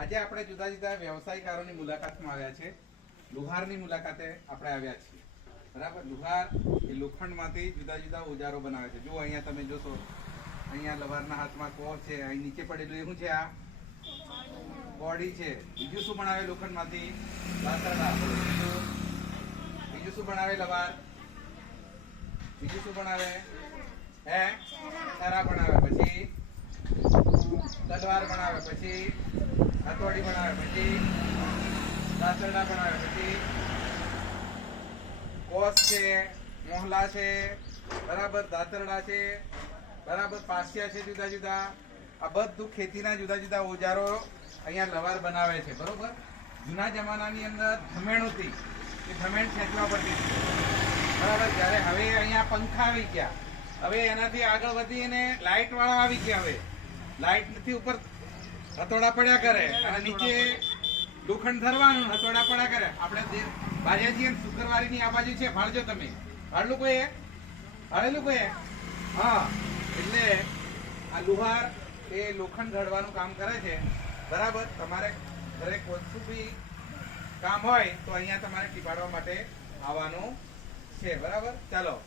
આજે આપણે જુદા જુદા વ્યવસાયકારોની મુલાકાતમાં આવ્યા છે. લુહારની મુલાકાતે આપણે આવ્યા છીએ. બરાબર? લુહાર એ લોખંડમાંથી જુદા જુદા ઓજારો બનાવે છે. જો અહીંયા તમે જોશો. અહીંયા લવારના હાથમાં કોર છે, અહીં નીચે પડેલું એ શું છે આ? બોડી છે. બીજું શું બનાવે લોખંડમાંથી? બીજું શું બનાવે લવાર? બીજું શું બનાવે? હે? તારા બનાવે. પછી? તલવાર બનાવે. પછી? હથોડી આવે, પછી દાંતરડા આવે, પછી કોસ છે, મોહલા છે, બરાબર દાંતરડા છે, બરાબર પાસિયા છે જુદા જુદા. આ બધું ખેતીના જુદા જુદા ઓજારો અહીંયા લવાર બનાવે છે, બરોબર? જૂના જમાનાની અંદર ધમેણ હતી, એ ધમેણ ખેંચવા પડતી બરાબર, જ્યારે હવે અહીંયા પંખા આવી ગયા. હવે એનાથી આગળ વધી અને લાઇટ આવી ગયા હવે. લાઇટ નથી ઉપર હથોડા પડ્યા કરે અને નીચે લોખંડ ધરવાનું, હથોડા પડ્યા કરે. આપણે જે બાજ્યા અને શુક્રવારીની આ બાજુ છે, ભાળજો તમે. ભાળલું કોઈએ? ભાળેલું કોઈએ? હા. એટલે આ લુહાર એ લોખંડ ઘડવાનું કામ કરે છે. બરાબર? તમારે ઘરે કોઈ બી કામ હોય તો અહીંયા તમારે ટીપાડવા માટે આવવાનું છે. બરાબર? ચાલો.